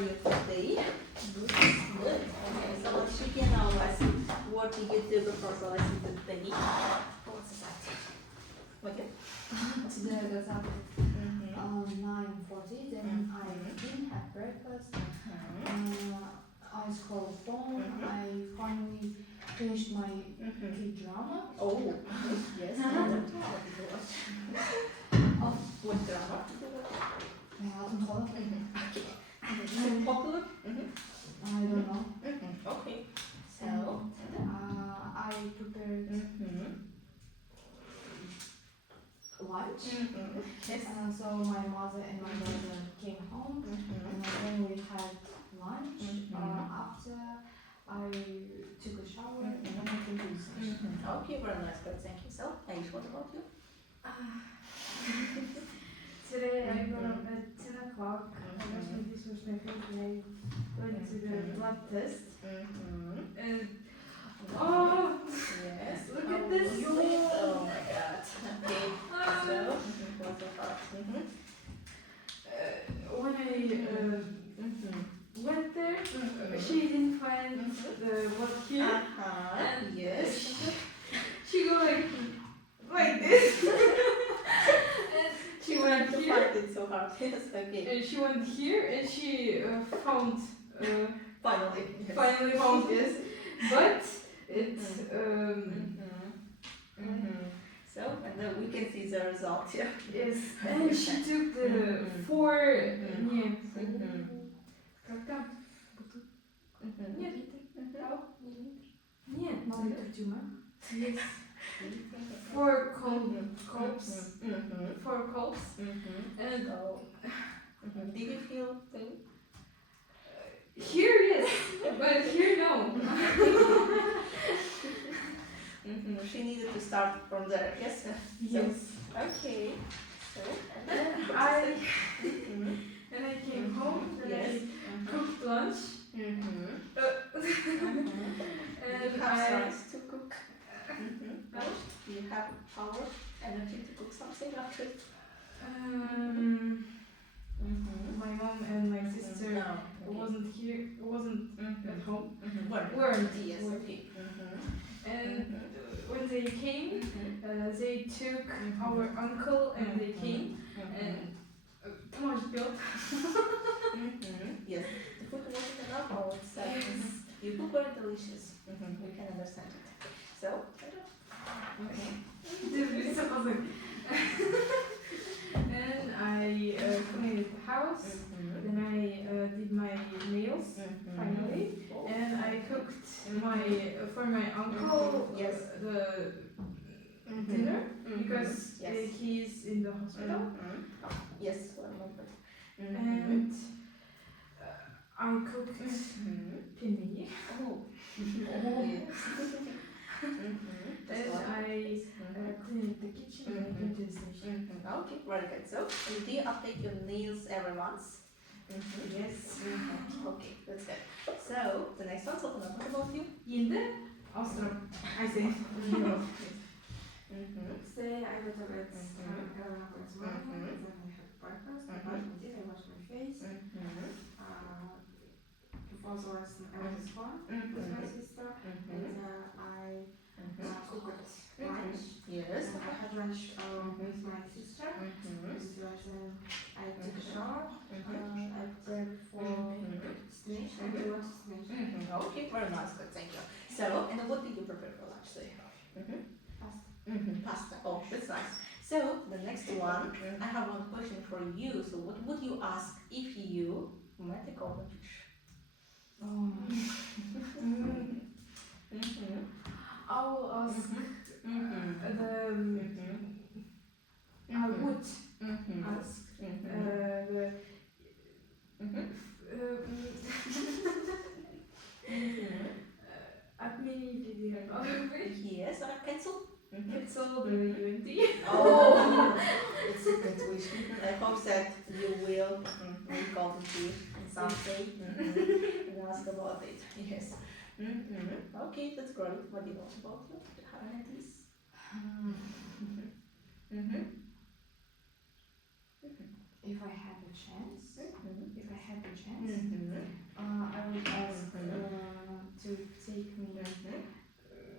you today? Good. Good. Okay, so let's begin our lesson. What did you do before the lesson today? What's that? What did you? Today I got up at 9:40. Then I didn't have breakfast. I scrolled phone. I finally finished my K-drama. Oh, yes. What did you watch? What drama did you watch? Okay. Is it popular? I don't know. Okay. So, I prepared lunch. Yes. So my mother and my brother came home, and then we had lunch. After I took a shower, and then I came to the session. Okay, very nice. Good. Thank you. So, Aish, what about you? Today I got up at 10 o'clock. I brushed my teeth, washed my face, and I went to the blood test. And Yes. look at this. Oh my god. Okay. So, what's the part? When I went there, she didn't find the blood here. And Yes. she go like this. And she went here. It's so hard. Yes. Okay. And she went here, and she found. Finally. Yes. Finally found this, but it So, and then we can see the result here. yes, and she took the four как там? Нет, нет, тюрьма. Yes. Four colps. And did you feel pain? Here yes, but here no. She needed to start from there, yes? Yes. Okay. So, And I came home, and yes. I cooked lunch. And And you have rice to cook. No? Do you have power, energy to cook something after it? My mom and my sister wasn't at home. Weren't. Yes. Weren't. Okay. And when they came, they took our uncle, and they came and too much built. Yes. The food wasn't enough, or it's you cook very delicious. We can understand it. So, And I cleaned the house. Then I did my nails finally, and I cooked for my uncle the dinner because he's in the hospital. Yes, one moment. And I cooked pinini. And I cleaned the kitchen and I came to the station. Okay, very good. So, do you update your nails every month? Yes. Okay, that's good. So, the next one, so what about you? Yinde Ostrom. I say. Today I got up at 11 o'clock this morning, then I had breakfast, I brushed my teeth, I washed my face. Before the lesson I went to school with my sister, and I cooked lunch. Yes. I had lunch with my sister. Then I took a shower. I prepared for destination. I went to destination. Okay, very nice, good, thank you. So, and what did you prepare for lunch today? Pasta. Oh, that's nice. So, the next one, I have one question for you. So, what would you ask if you met a golden fish? I will ask I would ask Yes, or cancel? Cancel the UNT. Oh, it's a good wish. I hope that you will meet golden fish someday and ask about it. Yes. Okay, that's great. What do you want about you? Do you have any ideas? If I had the chance, Mhm. if I had the chance, Mhm. I would ask to take me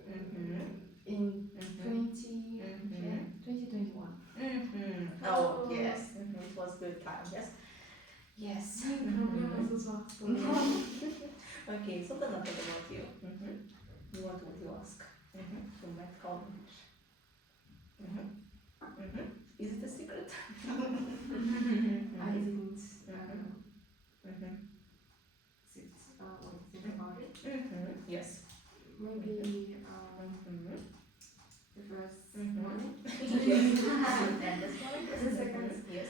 Mhm. in Mhm. 2021. Mhm. Oh, Oh. yes. It was good time, yes? Yes. Проблема с усваиванием. Okay, so then what about you? What would you ask? To Matt Cavendish. Is it a secret? I didn't Mhm. think about it. Yes. Maybe the first morning. Yes. And this one? The second. Yes.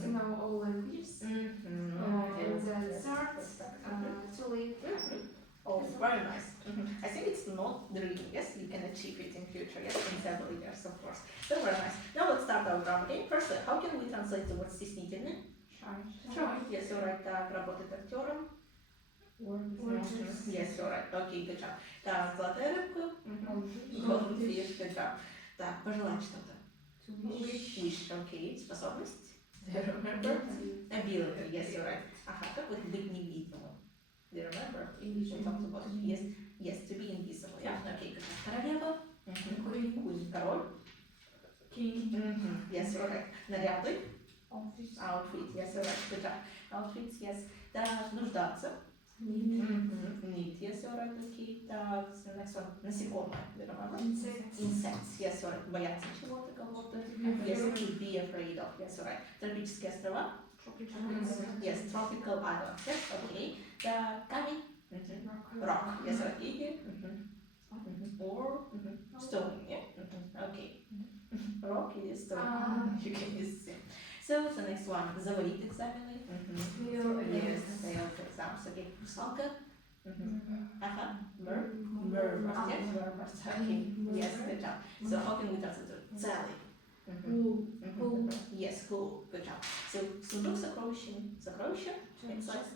To know all languages. And Yes. third, to live happy. Oh, very nice. I think it's not dream, yes? You can achieve it in future, yes? In several years, of course. So very nice. Now let's start our grammar game. First, how can we translate the word стеснительный? Shy. Yes, you're right. Так, работать актером. Workers. Yes, you're right. Okay, good job. Так, золотая рыбка. Golden fish, good job. Так, пожелать что-то. To wish. Wish, okay. Способность. Do you remember? Ability, yes, you're right. Ага, как вот быть невидимым? Do you remember? We talked about it. Yes, yes, to be invisible, yeah? Okay, good job. Королева. Queen. Король. King. Yes, you're right. Наряды. Office. Outfit, yes, you're right. Good job. Outfits, yes. Так, нуждаться. Need, yes, you're right. Okay, так, next one. Насекомое. Do you remember? Insects, yes, you're right. Бояться чего-то, кого-то. Yes, to be afraid of, yes, you're right. Тропические острова. Yes, tropical islands, yes, okay. Так, камень. Rock, yes, right. Или, or stone, yeah. Okay. Rock is stone. You can use it. So the next one, завалить экзамены. Yes, failed exams. Okay, русалка. Ага, murmurs, yes, murmurs. Okay, yes, good job. So how can we translate it? Целый. Yes, cool, good job. So сундук сокровища. It's like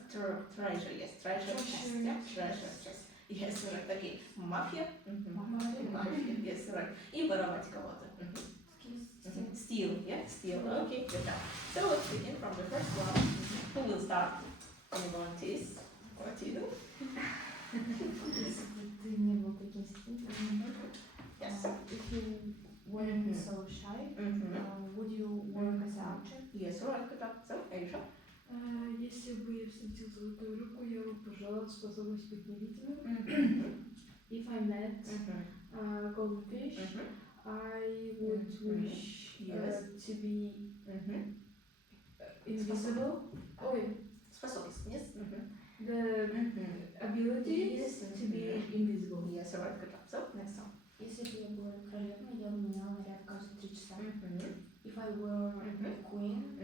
treasure, yes, treasure chest, yeah, treasure chest. Yes, right, okay. Мафия. Мафия, yes, right. И воровать кого-то. Steal, yeah, steal. Okay, good job. So let's begin from the first one. Who will start? Anyone is? What do you do? Если бы ты не был таким стеснительным, Yes. if you weren't so shy, would you work as an actor? Yes, right, good job. So, Aisha? Если бы я встретил золотую рыбку, я бы пожелал способность быть невидимым. If I met golden fish, I would wish to be invisible. Способность, yes. The ability to be invisible. Yes, right, good job. So, next one. Если бы я была королевой, я бы меняла наряд каждые 3 часа. If I were a queen,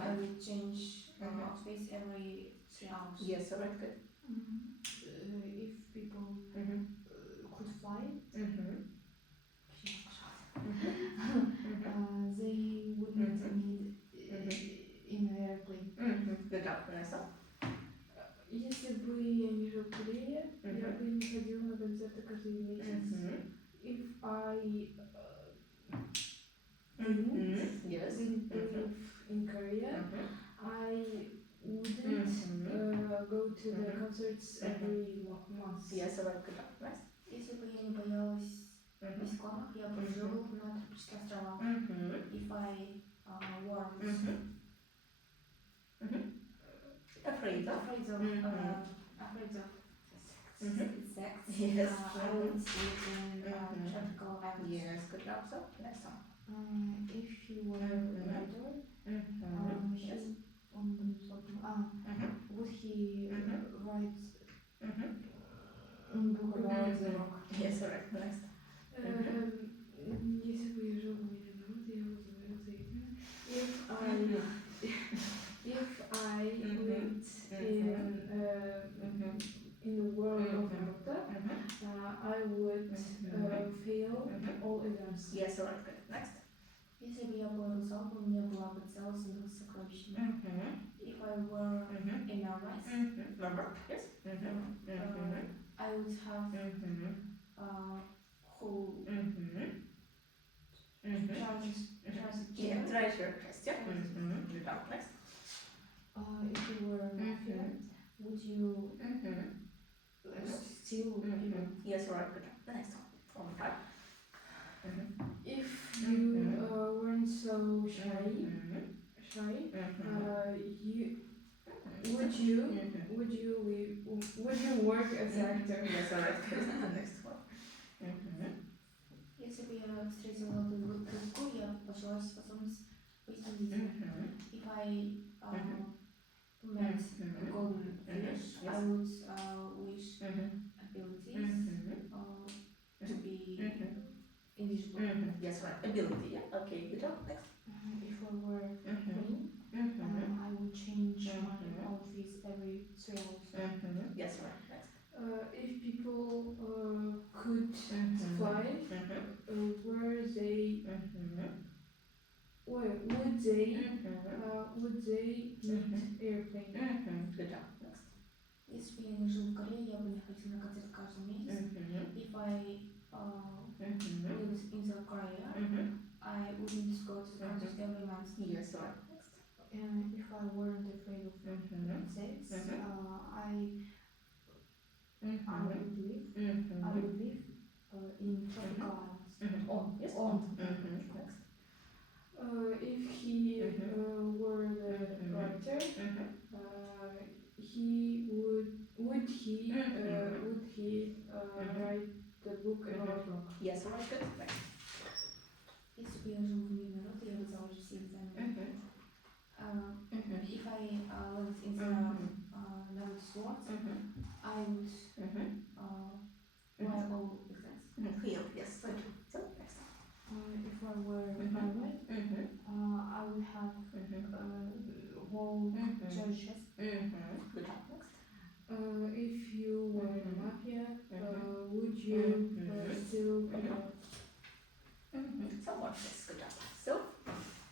I would change outfits every 3 hours. Yes, right, good. If people could fly, they wouldn't need in an airplane. Good job. Next one. Если бы я не жил в Корее, я бы не ходил на концерты каждый месяц. If I didn't Yes. live in Korea, I wouldn't go to the concerts every month. Yes, right, good job. Next. Если бы я не боялась насекомых, я бы жил на тропических островах. If I weren't Afraid of. afraid of insects, Yes. I would live in tropical islands. Yes, good job. So, next one. If you were a writer, Yes. would he write book about the rock? Yes, right. Next. Если бы я жил в мире народа, я бы загорелся этим. If I lived in the world of Naruto, I would fail all exams. Yes, right. Good. Next. Если бы я была русалкой, у меня была бы целая сундук с сокровищами. If I were a mermaid, Remember? Yes. I would have whole treasure Yeah, treasure chest. Yeah. Good job. Next. if you were a mafia, would you steal people? Yes, right. Good job. The next one. One more time. If you weren't so shy, would you work as actor? Yes, alright. The next one. Если бы я встретила золотую рыбку, я пожелала способность быть невидимой. If I met a golden fish, I would wish abilities to be invisible. Yes, right. Ability. Yeah. Okay. Good job. Next. If I were a queen, I would change my outfits every 3 hours. Yes, right. Next. If people could fly, would they need airplane? Good job. Next. Если бы я не жил в Корее, я бы не ходил на концерт каждый месяц. If I lived in the Korea, I wouldn't go to the concert every month. Yes, right. Next. If I weren't afraid of insects, I would live in tropical islands. On. Yes. On. Next. If he were the writer, would he write the book about rock? Yes, right. Good. Next. Если бы я жил в мире народа, я бы заложил себе экзамен. If I lived in the North Swords, I would wear all exams. Here. Yes. Good. So next. If I were a private, I would have whole churches. Good job. Next. If you were a mafia, would you still Somewhat. Yes. Good job. So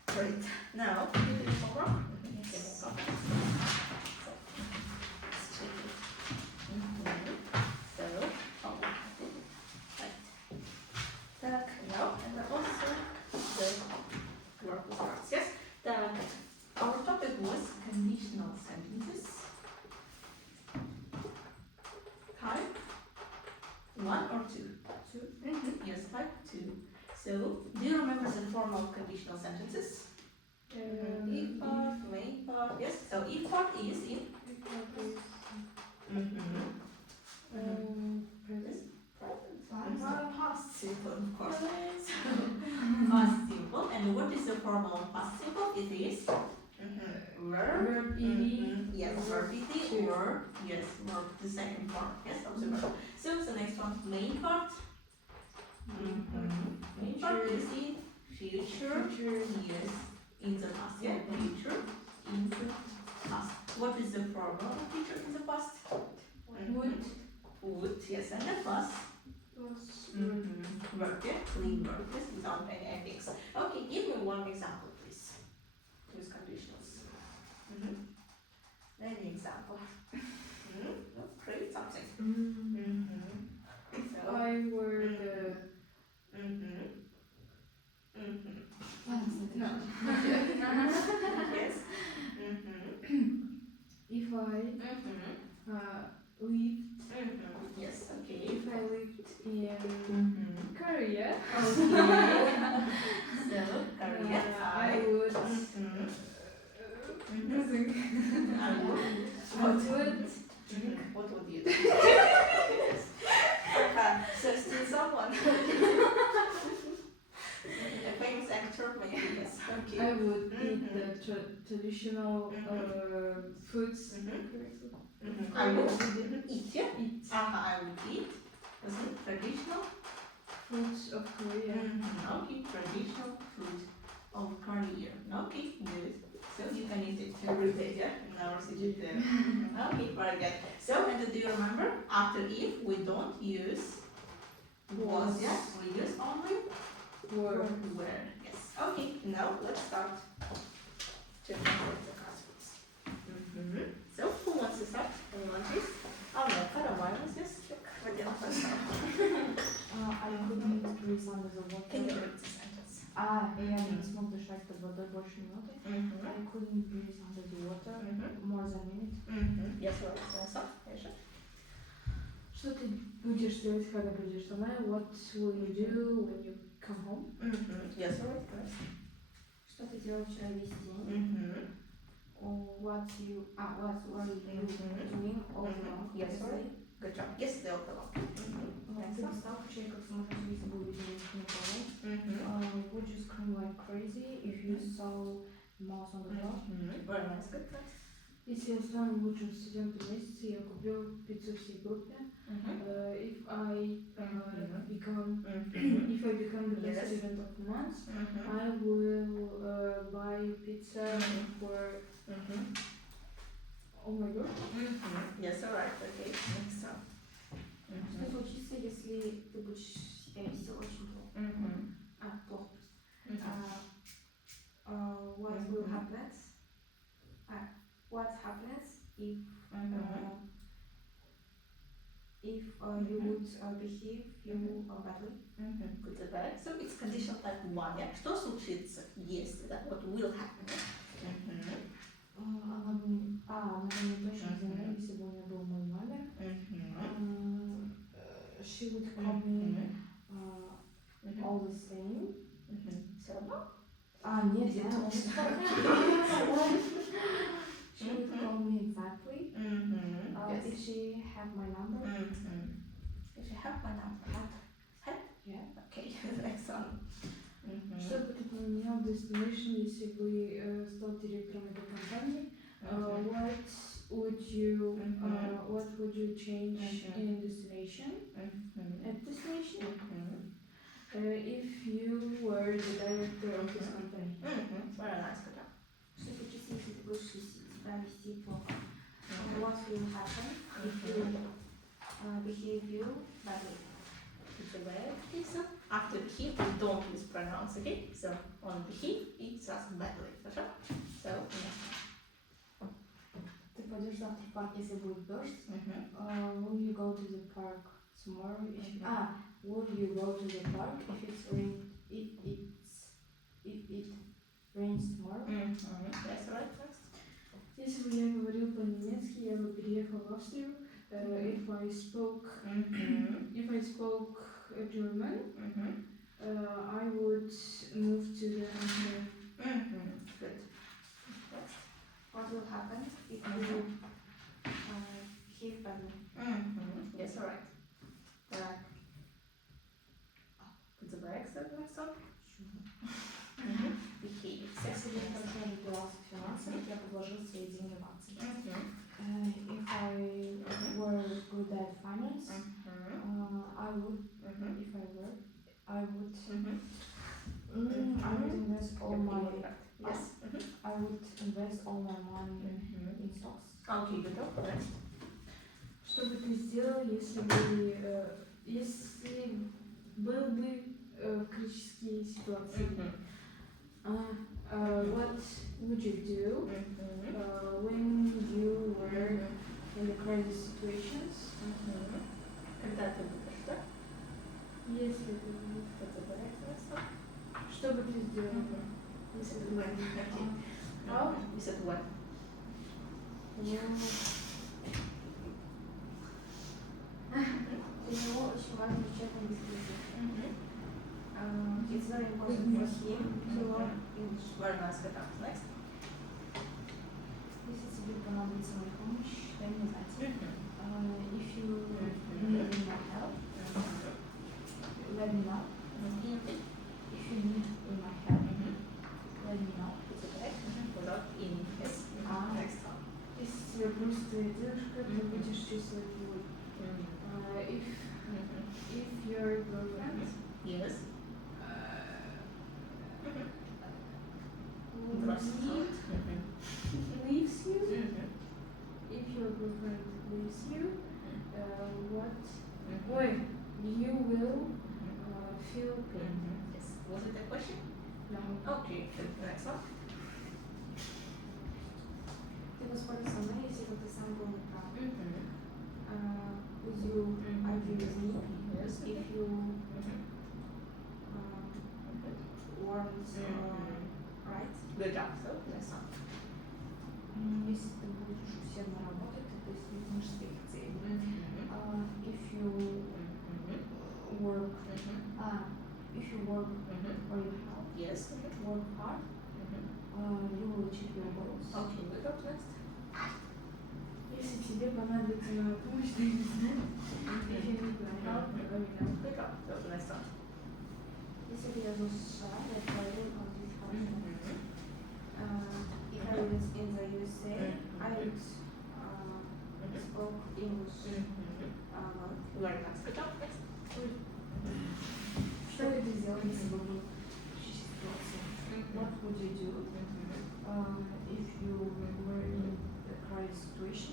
great. Now you do homework. Okay, so let's check it. So homework. Right. Так, now and also the work with words. Yes. Our topic was conditional sentences. Type 1 or 2? 2. Yes, type 2. So, do you remember the form of conditional sentences? If part, main part. Yes. So, if part is in past simple, of course. So, past simple. And what is the form of past simple? It is verb. Yes, verb ed or yes, verb the second part. Yes, of the verb. So the next one, main part. Main part is in future. Yes, in the past. Yeah, future in the past. What is the form of future in the past? Would. Yes, and the past. Verb. Yeah, clean verb. Yes, without any endings. Okay, give me one example, please. Use conditionals. Any example? Create something. If So, I were the No. Yes. if I lived Yes. Okay. if I lived in Korea, Okay. So Korea. I would What would you do? So still someone. A famous actor, maybe. Yes. Okay. I would eat the traditional foods. I would eat. Yeah. I would eat. Traditional. Foods of Korea. Okay. Traditional food of Korea. Okay. Good. So you can eat it every day, yeah? In our city there. Okay, very good. So, and do you remember, after if, we don't use was, yeah? We use only were. Yes. Okay, now let's start to translate the classrooms. So, who wants to start? Anyone, please? Oh no, Caroline, yes? I couldn't breathe under the water. Can you read the sentence? Я не смог дышать под водой больше минуты. I couldn't breathe under the water заменит. Yes, right. Хорошо. Хорошо. Что ты будешь делать, когда придешь домой? What will you do when you come home? Yes, right. Yes. Что ты делал вчера весь день? What were you doing all along? Yes, right. Good job. Yesterday all along. Ты бы стал кричать, как сумасшедший, если бы увидел никого? Would you scream like crazy if you saw mouse on the floor? Very nice. Good. Если я стану лучшим студентом месяца, я куплю пиццу всей группе. If I become the best Yes. student of the month, I will buy pizza for all my group. Yes, alright. Okay. Next one. Что случится, если ты будешь себя вести очень плохо? Плохо просто. What will happen? What happens if you would behave you badly? Good. So it's conditional type 1. Yeah? Что случится, если, да? What will happen? Она бы мне точно звонила, если бы у нее был мой номер. She would call me all the same. Все равно? Нет, Is it я too She would call me exactly. Yes. If she had my number. If you have my number. Yeah. Okay. Next one. Что бы ты поменял destination, если бы стал директором этой компании? What would you change in destination? At destination? If you were the director of this company. Very nice. Good job. Что случится, если ты будешь себя вести плохо? What will happen if you behave you badly? So after behave, we don't use pronouns, okay? So on behave, it's just badly. Хорошо? So Ты пойдешь завтра в парк, если будет дождь? Will you go to the park tomorrow? Will you go to the park if it rains tomorrow? That's right. Next. Если бы я говорил по-немецки, я бы переехал в Австрию. If I spoke German, I would move to the country. Good. Next. What will happen if you behave badly? Yes, alright. Put the back, so next one. Behave. Если бы я хорошо разбирался в финансах, я бы вложил свои деньги в акции. If I were good at finance, I would invest all my Yes. I would invest all my money in stocks. Okay, good job. Next. Что бы ты сделал, если был бы в критической ситуации? What would you do when you were in the crisis situations? Когда ты будешь, да? Если ты будешь. Что бы ты сделал? Если бы When. Okay. How? You said what? Для него очень важно изучать английский язык. It's very important for him to learn English. Very nice. Good job. Next. Если тебе понадобится моя помощь, дай мне знать. If you need my help, let me know. If you need my help, let me know. Without in. Yes. Next one. Если тебя бросит твоя девушка, ты будешь чувствовать боль. If your girlfriend Yes. leaves you, if your girlfriend leaves you, you will feel pain. Yes. Was it a question? No. Okay. Good. Next one. Ты поспоришь со мной, если бы ты сам был неправ. Would you argue with me Yes. if you weren't right? Good job. So next one. Если ты будешь Yes. work hard, you will achieve your goals. Okay, good job. Next. Если тебе понадобится моя помощь, ты не знаешь. If you need my help, let me know. Good job. So next one. Если бы я был в США, я поеду в Америку. If I was in the USA, I would spoke English well. Very nice. Good job. Next. Что бы ты сделал, если бы был в ситуации? What would you do if you were in a crisis situation?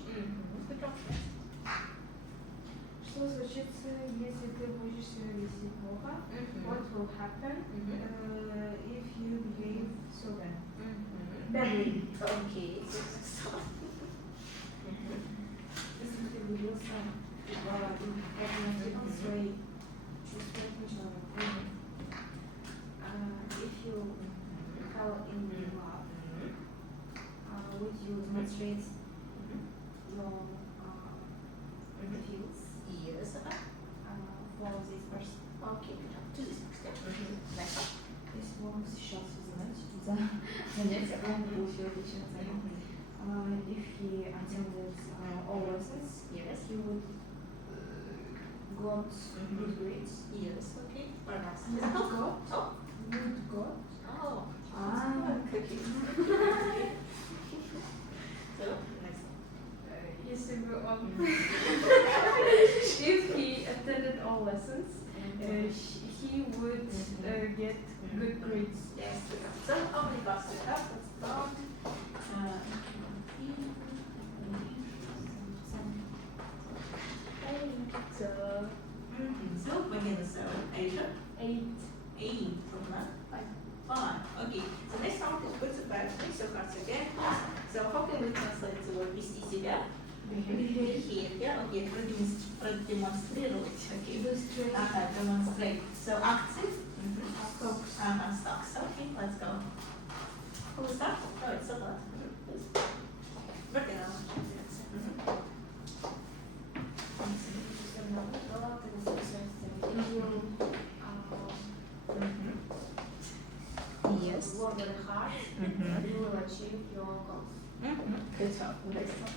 Good job. Что случится, если ты будешь себя вести плохо? What will happen if you behave so bad? Badly. Okay. So next one. Если бы ты влюбился в свои чувства к человеку. If you fell in love, would you demonstrate your feelings Yes. for this person? Okay. Good job. To this person. Next one. Если бы он восхищался за занятия, он получил отличные оценки. If he attended all lessons, Yes. he would got good grades. Yes. Okay. Very nice. Would got? Oh. Would got? Oh. Okay. So next. Если бы он... If he attended all lessons, he would get good grades. Yes. Good job. So how many classes do you have? Let's start. So again, so Asia. 8. 8 from that. 5. Okay. So next round is put it back. So cards again. So how can we translate the word вести себя? Behavior. Okay. Продемонстрировать. Okay. Demonstrate. So active. Stocks. Okay. Let's go. Who will start? Oh, it's so bad. Please. Ferdinand. Yes. Work very hard, you will achieve your goals. Good job. Next one.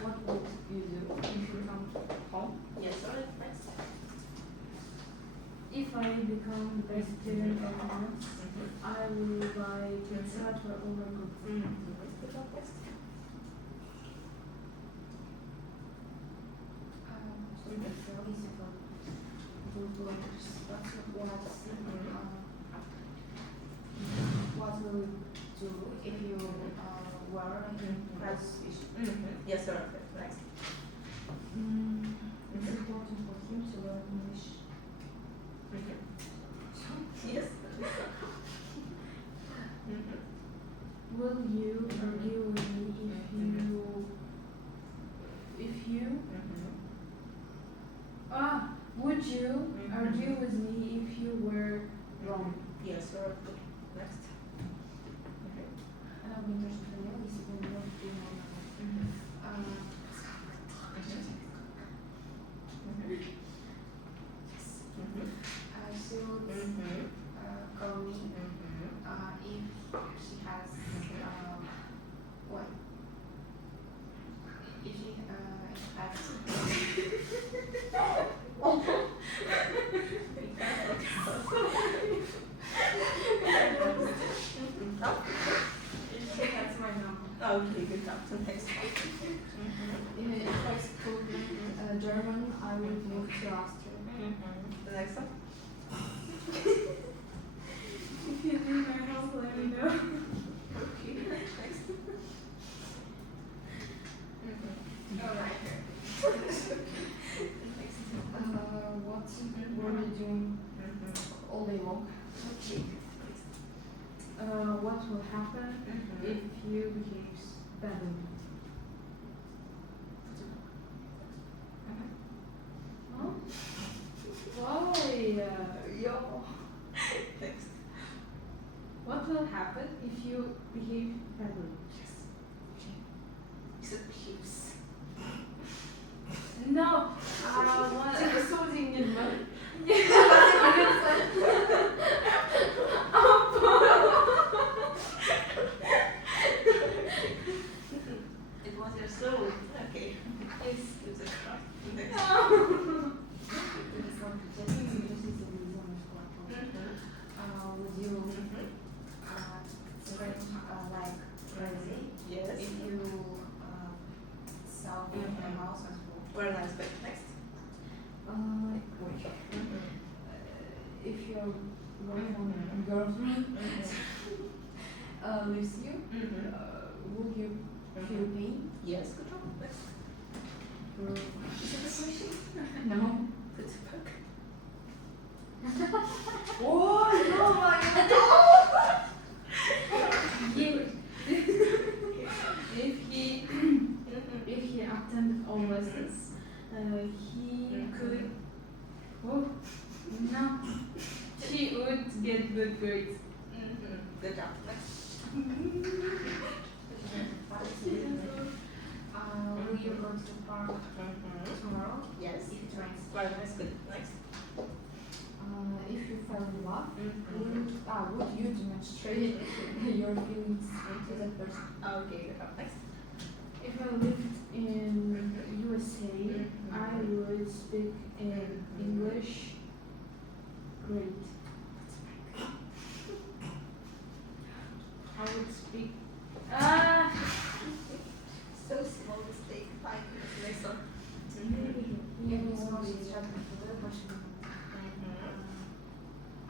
What would you do if you come home? Yes, alright, next. If I become the best student of maths, I will buy pizza for overcooked. Good job, next. Что бы сделал, если бы была такая ситуация, what will you do if you were in crisis situation? Yes, alright, next. Если ты очень плохим, всегда думаешь. Yes. Will you argue with me if you would you argue with me if you were wrong? Yes, alright, good. Next. Она бы мне тоже поняла, если бы у меня приняла. She would call me if she has what? If she has that's my number. Okay, good job. So next one. If I spoke German, I would move to Austria. The next one. If you need my help, let me know. Okay, next. Alright. What were you doing all day long? Okay. What will happen if you behave badly? Huh? Why? Yo. Next. What will happen if you behave badly? Yes. It's a piece. No. What? Судьи не Yeah. Very nice. Good. Next. If your girlfriend leaves you, would you feel pain? Yes. Good job. Next. Is it a question? No. That's a book. Oh no, my God. If he attended all lessons, he could. Oh no, he would get good grades. Good job. Next. Will you go to the park tomorrow? Yes. If it rains. Very nice. Good. Next. If you fell in love, would you demonstrate your feelings to that person? Okay. Good job. Next. If I lived in USA, I would speak in English. Great. I would speak. So small mistake. 5 minutes. Next one. Я не смогу сейчас больше.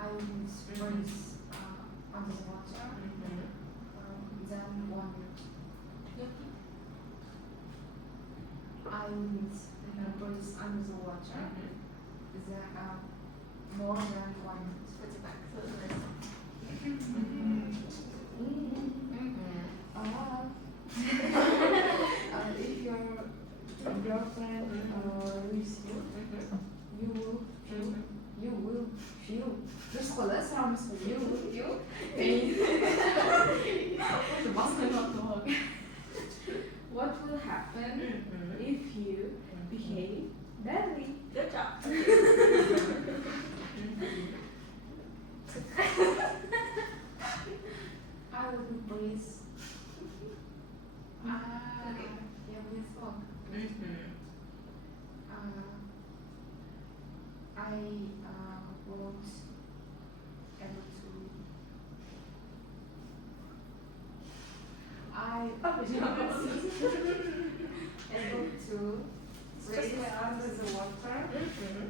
I would freeze under the water. Then 1 minute. I would freeze under the water. More than 1 minute. Put it back. So the next one. If your girlfriend leaves you, you will feel. Just for this, you will feel pain. What will happen if you behave badly? Good job. I will breathe. Я breathe long. I won't able to. Able to breathe under the water.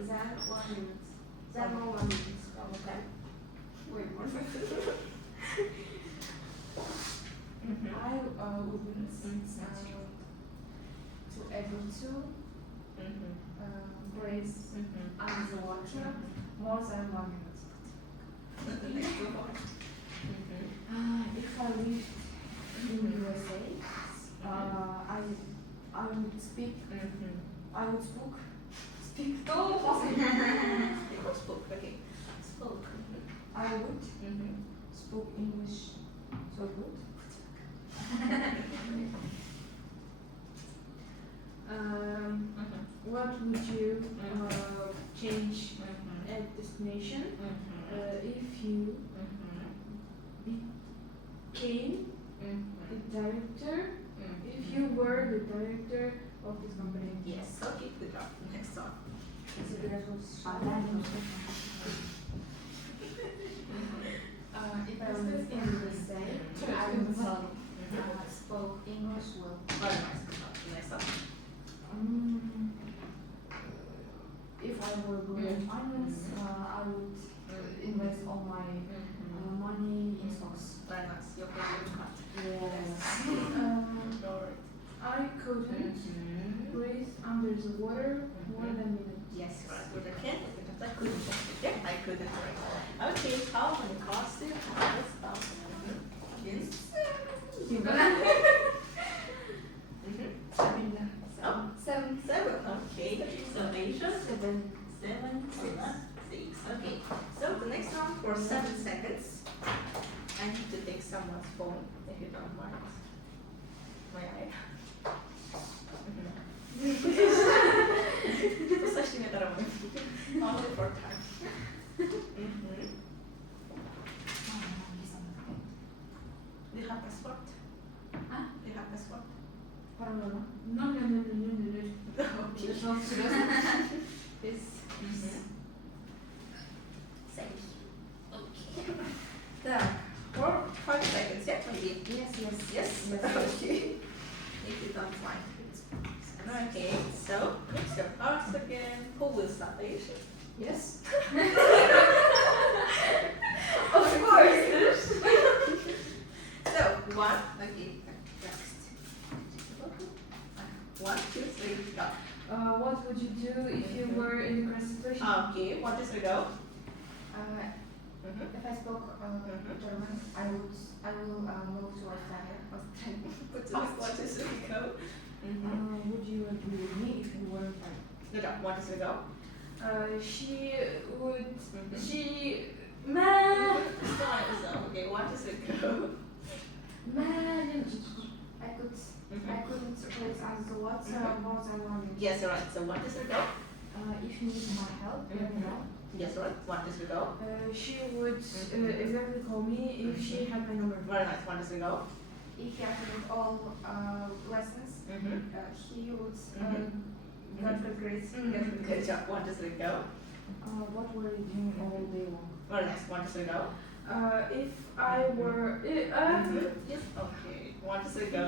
Then 1 minute. Then more 1 minute. Okay. Wait, more. I wouldn't to able to breathe under the water more than 1 minute. If I lived in USA, I would speak. I would speak. Spoke. Okay. Spoke. I would speak English so good. What would you change at destination if you became the director? If you were the director of this company? Yes. Okay. Good job. Next one. If I was in USA, I would spoke English well. Very nice. Good job. Next one. If I were good in finance, I would invest all my money in stocks. Very nice. Your favorite part. Yes. I couldn't breathe under the water more than a minute. Yes. Right. Good. I can't. I couldn't. Yeah. I couldn't. Okay. How many cards do you have? Yes. Seven. 7. Okay. So Asia. 7, 6. Okay. So the next one for 7 seconds. I need to take someone's phone if you don't mind. May I? Especially with Roman. Only for time. Do you have passport? Do you have passport? Пароль. No. Okay. It's not serious. This. Safe. Okay. Так. For 5 seconds, yeah, maybe. Yes. Yes. Okay. If you don't mind, please. Okay, so mix your cards again. Who will start, Aisha? Yes. Of course. So, one, okay, next. 1, 2, 3, go. What would you do if you were in the current situation? Okay, what is the go? If I spoke German, I will move to Australia. What is the go? Would you agree with me if you were like? The go. What is the go? She would. She. So, okay, what is the go? Man, I couldn't place as the what more than 1 minute. Yes, right. So, what is the go? If you need my help, let me know. Yes, right. What is the go? She would exactly call me if she had my number. Very nice. What is the go? If you attended all lessons, he would get good grades. Good job. What is the go? What were you doing all day long? Very nice. What is the go? If I were. Yes. Okay. What is the go?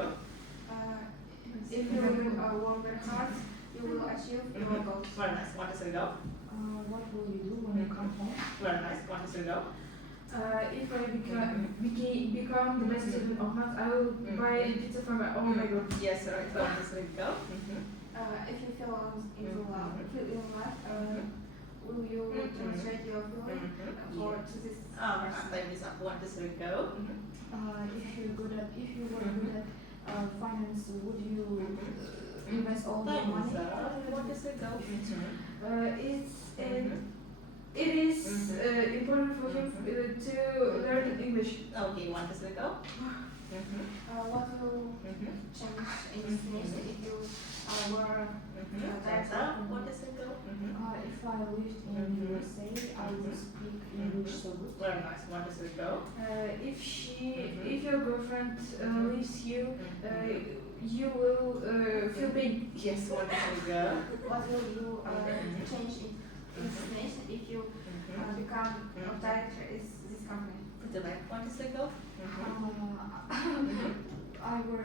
If you work very hard, you will achieve your goals. Very nice. What is the go? What will you do when you come home? Very nice. What is the go? If I become the best student of math, I will buy pizza for all my group. Yes, right. What is the go? If you feel in love, will you translate your feeling for to this person? Time is up. What is the go? If you were good at finance, would you invest all your Time money? is up. What is the go? It is important for him to learn English. Okay, what is the go? What will change in this nation if you were Time's up. What is the go? if I lived in USA, I would speak English so good. Very nice. What is the go? If your girlfriend leaves you, you will feel pain. Yes, what is the go? What will you change in this nation if you become a director in this company? Put it back. What is the go? I were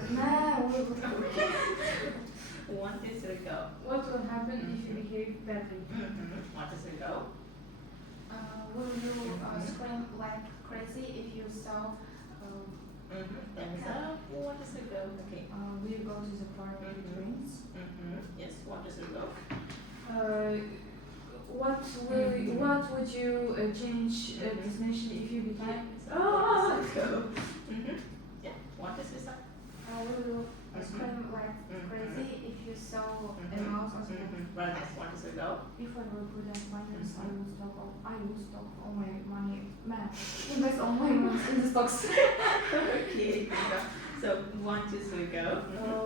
What is the go? What will happen if you behave badly? What is the go? Will you scream like crazy if you saw? Time's up. What is the go? Okay. Will you go to the park with drinks? Yes, what is the go? What would you change this nation if you became? What is the go? Yeah, what is this? Will you scream like crazy if you saw a mouse or something? Very nice. What is the go? If I were good at finance, I would stock all my money. Invest all my money in the stocks. Okay, good job. So, what is the go?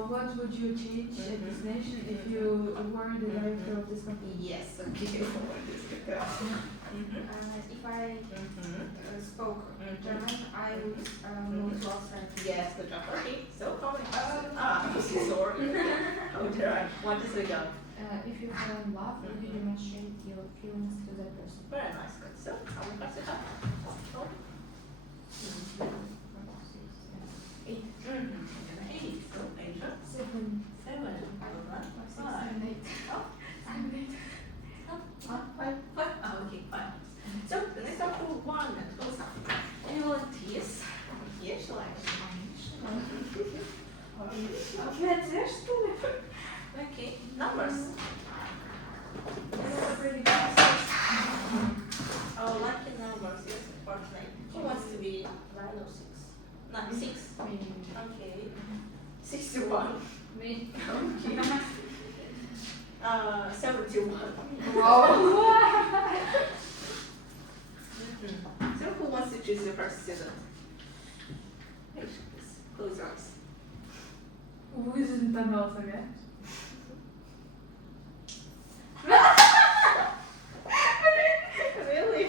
What would you change this nation if you were the director of this company? Yes, okay. What is the go? If I spoke German, I would move to Australia. Yes, good job. Okay, so probably. I'm so sorry. Oh, dear. What is the go? If you fall in love, will you demonstrate your feelings to that person? Very nice. Good. So, I will pass it up. Oh. 8. 8. So, Asia. 7. 7. Well done. 6, 5. 7, 8. Oh. 7, 8. 5. Okay, 5. So, let's start with 1 and go some. Any volunteers? Yes, like. Okay, numbers. Oh, lucky numbers, yes, unfortunately. Who wants to be 9 or 6? 6. Okay. 61. Me. Okay. 71. So who wants to choose the first student? Please, close your eyes. Who's done also, yeah? Really?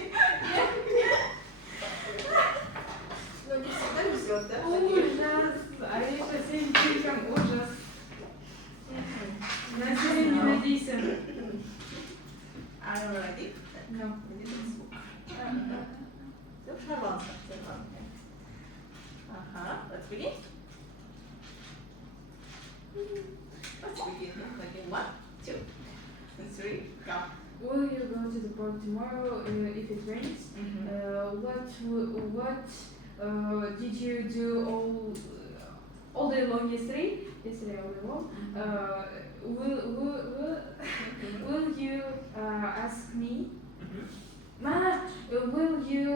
No, не всегда везет, да? Ужас! А я сейчас всем криком ужас. На себя не надейся. Are you ready? No. So, шарлотка. Let's begin. Let's begin. Okay, 1, 2, 3, go. Will you go to the park tomorrow if it rains? What did you do all day long yesterday? Yesterday all day long. Will you ask me? Will you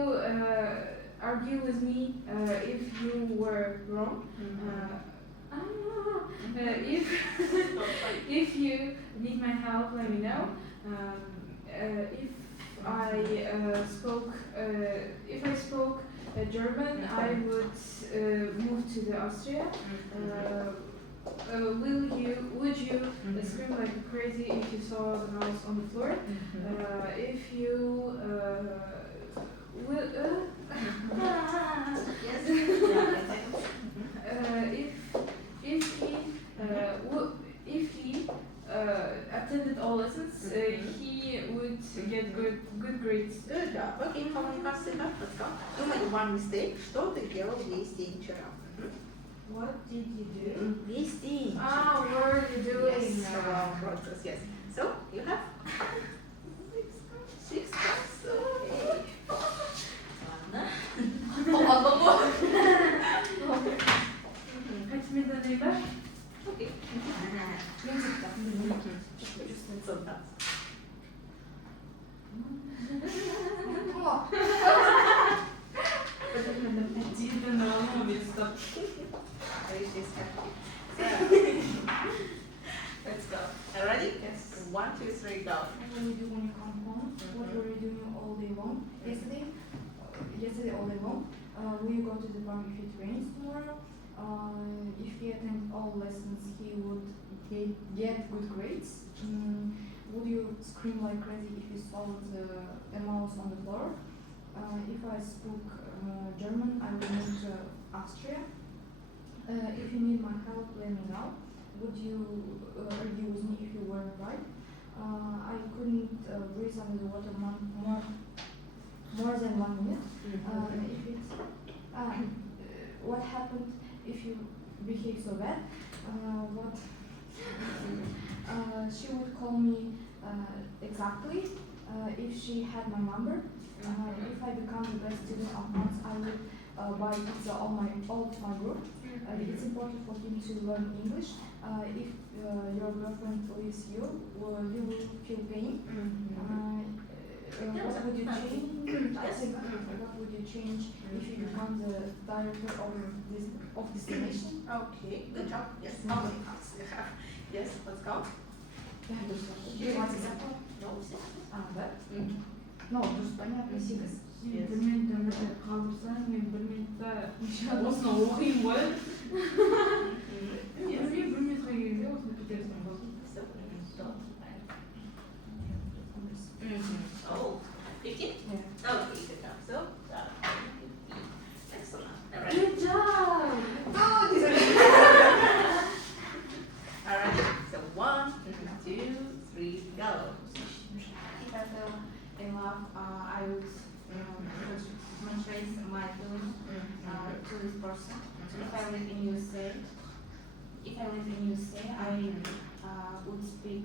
argue with me if you were wrong? If you need my help, let me know. If I spoke German, I would move to the Austria. Would you scream like crazy if you saw the mouse on the floor? If you will, Yes. If he attended all lessons, he would get good grades. Good job. Okay, коммуникация, да? Let's go. Думай, one mistake. Что ты делал весь день вчера? What did you do? Весь день. What are you doing? Yes, process, yes. So, you have 6 points. Okay. Ладно. Хоть медленный, да? Окей. Чувствуется, да. Let's go. Ready? Yes. 1, 2, 3, go. When you do when you come home, what were you doing all day long? Yesterday all day long. Will you go to the park if it rains tomorrow? If he attended all lessons, he would get good grades. Would you scream like crazy if you saw a mouse on the floor? If I spoke German, I would move to Austria. If you need my help, let me know. Would you argue with me if you were right? I couldn't breathe under the water more than 1 minute. What happened if you behave so bad? She would call me exactly if she had my number. If I become the best student of months, I would buy pizza all of my group. It's important for him to learn English. If your girlfriend leaves you, you will feel pain. What would you change? What would you change if you become the director of destination? Okay, good job. Yes. How many cards do you have? Yes, let's go. Do you want example? No, yes. Да? Ну, просто понятно, сигас. Мен қалдырсам, мен бір минутта осыны оқимын ғой. Мен бір минутқа келгенде осыны бітірсем болады. Oh, 15? Yeah. Okay, good job. So, 15. Excellent. All right. Good job! Alright, so 1, 2, 3, go. If I fell in love, I would demonstrate my feelings to this person. If I live in USA, I would speak.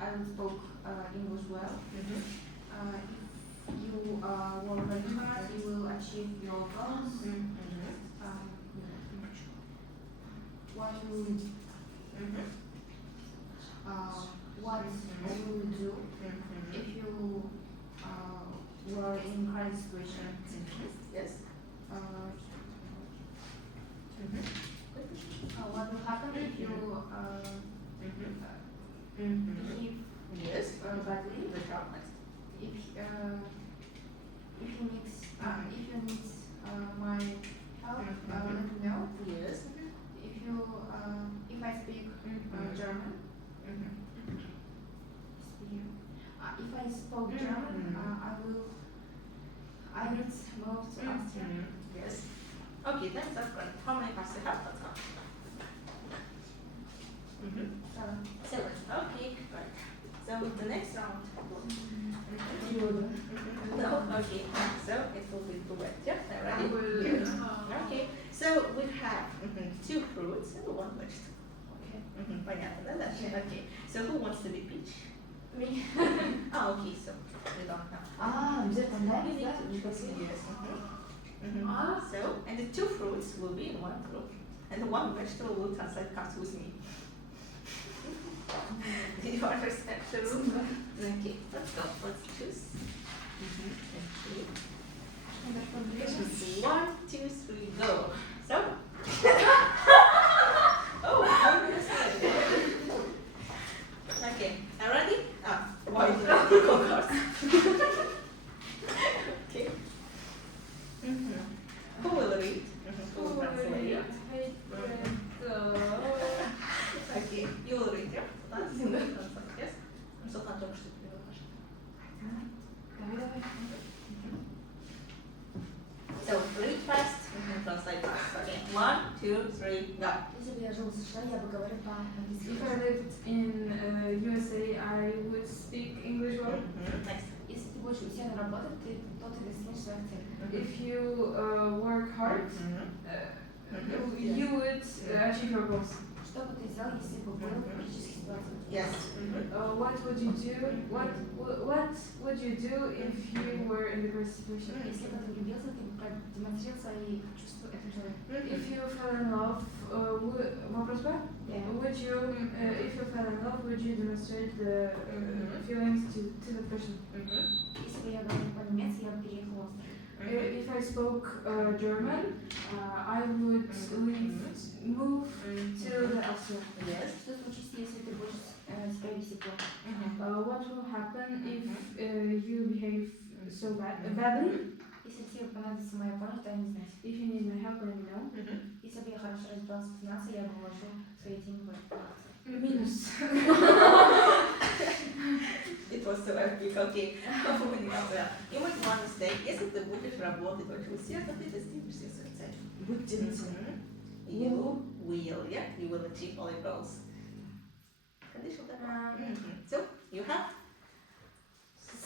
I would speak English well. If you work very hard, you will achieve your goals. What will you do if you were in crisis situation? Yes. What will happen if you behave Yes. badly? Good job. Next. If you need my help, let me know. Yes. If I speak German, if I spoke German, I would move to Austria. Yes. Okay, that's great. How many cards do you have? Let's go. 7. Okay, right. So the next round. No. Okay. So it will be duet. Yeah. Ready? Okay. So we have 2 fruits and 1 vegetable. Okay. Понятно, да, Даша? Okay. So who wants to be Peach? Me. Ah, okay, so we don't know. Обязательно, да? You need to choose yes. So, and the two fruits will be in one fruit. And the one vegetable will translate comes with me. Did you understand the rule? Okay, let's go. Let's choose. Okay. 1, 2, 3, go. So. Oh, okay, are ready? Why did I go first? Okay. Who will read? Who will translate? Okay, you will read, yeah? Yes? Sultan только что перевела, Давай. So, read fast, translate fast. Okay, 1, 2, 3, go. Если бы я жила в США, я бы говорила по-английски. If I lived in USA, I would speak English well. Next. Если ты будешь усердно работать, то ты достигнешь своих целей. If you work hard, you would achieve your goals. Что бы ты сделал, если бы был в критической ситуации? Yes. What would you do? What would you do if you were in the first situation? Если бы ты влюбился, ты бы продемонстрировал свои чувства этому человеку. If you fell in love, вопрос Б? Would you, if you fell in love, would you demonstrate the feelings to the person? Если бы я говорила по-немецки, я бы переехала в Австрию. If I spoke German, I would move to the Austria. Yes. Что случится, если ты будешь себя вести плохо? What will happen if you behave so badly? Если тебе понадобится моя помощь, дай мне знать. If you need my help, let me know. Если бы я хорошо разбиралась в финансах, я бы вложила свои деньги в акции. Минус. It was so epic, okay. You make one mistake. Если ты будешь работать очень усердно, ты достигнешь всех своих целей. Будьте You will, yeah, you will achieve all your goals. Conditional So, you have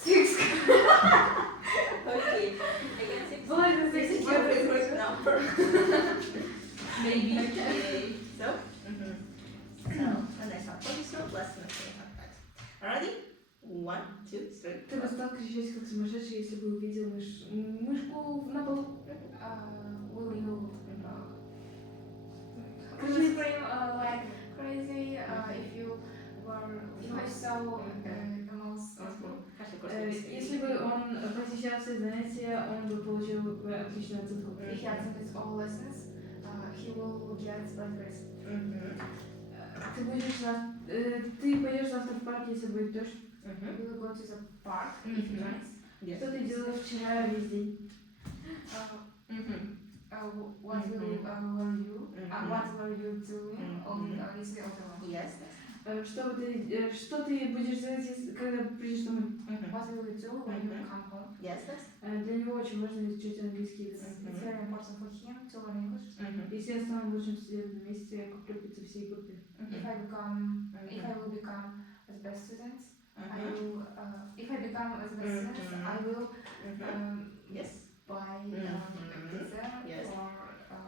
6. okay. Again, 6. This is your favorite number. Maybe. Okay. So, and I start position lesson. Ready? 1, 2, 3. Ты бы стал кричать как сумасшедший, если бы увидел мышку на полу. Will you Скажи. scream like crazy if I saw a mouse? Если бы он посещал все занятия, он бы получил отличную оценку. If he attended all lessons, he will get first grade. Ты пойдешь завтра в парк, если будет дождь. Will you go to the park if it rains? Что ты делала вчера весь день? What were you doing on this other one? Yes. Что ты будешь делать, когда придешь домой? What will you do when you come home? Yes. Для него очень важно изучать английский язык. It's very important for him to learn English. Если я стану лучшим студентом вместе, я куплю пиццу всей группе. If I will become the best student, I will. If I become the best student, I will Yes. buy pizza Yes. for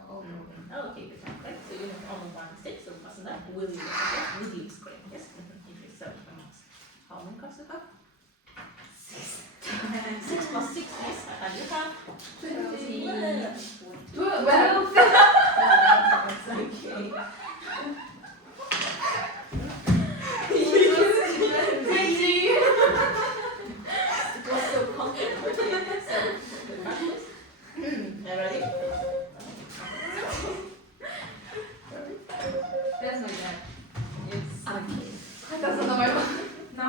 all group. Okay, perfect. So you have only one mistake, so pass that. Will you with you screen? Yes. If you search the marks. How many cards you have? 6. 6 plus 6 is, and you have 12. That's okay. 20. It was so complicated. So, ready? That's my dad. It's okay. That's not my mom. No.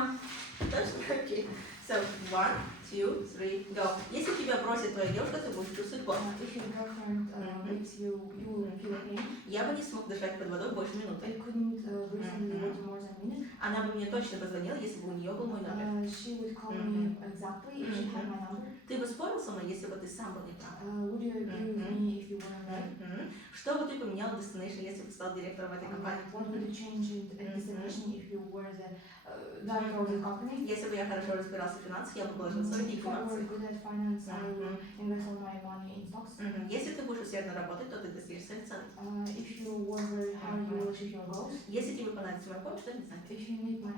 That's okay. So, 1, 2, 3, go. Если тебя бросит твоя девушка, ты будешь чувствовать боль. If your girlfriend leaves you, you will feel pain. Я бы не смог дышать под водой больше минуты. I couldn't breathe in the water more than a minute. Она бы мне точно позвонила, если бы у нее был мой номер. She would call me exactly if she had my number. Ты бы спорил со мной, если бы ты сам был неправ? Would you agree with me if you weren't right? Что бы ты поменял в destination, если бы стал директором этой компании? What would you change in destination if you were the director of the company? Если бы я хорошо разбирался в финансах, я бы положил свои If I were финансы. good at finance, I will invest all my money in stocks. goals. Если ты будешь усердно работать, то ты достигнешь своих целей. If you work very hard, you will achieve your goals. Если тебе понадобится мой помощь, то не знаю. If you need my